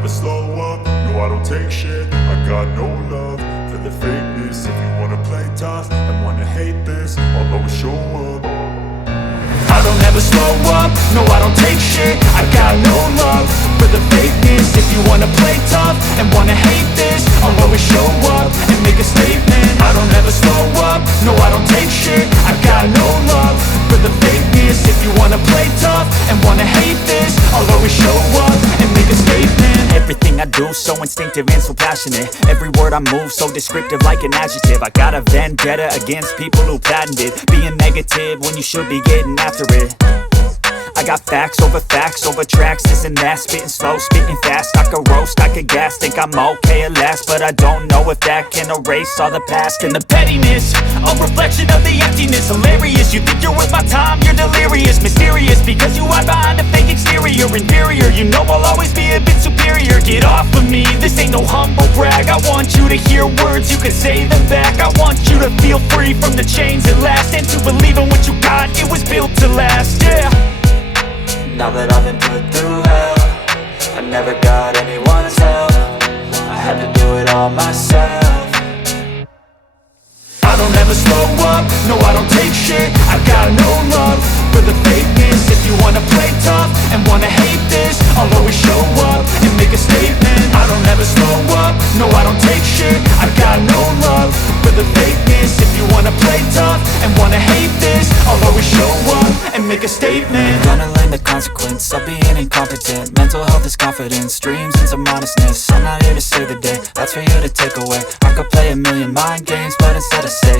never slow up, no I don't take shit. I got no love for the fakeness. If you wanna play tough and wanna hate this, I'll always show up. I don't ever slow up, no I don't take shit. I got no love for the fakeness. If you wanna play tough and wanna hate this, I'll always show up and make a statement. I don't ever slow up, no I don't take shit. I got no love for the fakeness. If you wanna play tough and wanna hate this, I'll always show up and make a statement. Everything I do so instinctive and so passionate. Every word I move so descriptive like an adjective. I got a vendetta against people who patented being negative when you should be getting after it. I got facts over tracks, this and that. Spitting slow, spitting fast. I could roast, I could gas. Think I'm okay at last, but I don't know if that can erase all the past. And the pettiness, a reflection of the emptiness. Hilarious, you think you're worth my time, you're delirious. Mysterious, because you hide behind a fake exterior. Inferior, you know I'll always be a bit superior. Get off of me, this ain't no humble brag. I want you to hear words, you can say them back. I want you to feel free from the chains at last, and to believe in what you got, it was built to last, yeah. Now that I've been put through hell, I never got anyone's help. I had to do it all myself. I don't ever slow up, no I don't take shit. I got no love for the fakeness. If you wanna play tough and wanna hate this, I'll always show up and make a statement. I don't ever slow up, no I don't take shit. I got no love for the fakeness. If you wanna play tough and wanna hate this, I'll always show up and make a statement. Gonna learn the consequence of being incompetent. Mental health is confidence, dreams and some honestness. I'm not here to save the day, that's for you to take away. I could play a million mind games, but instead I say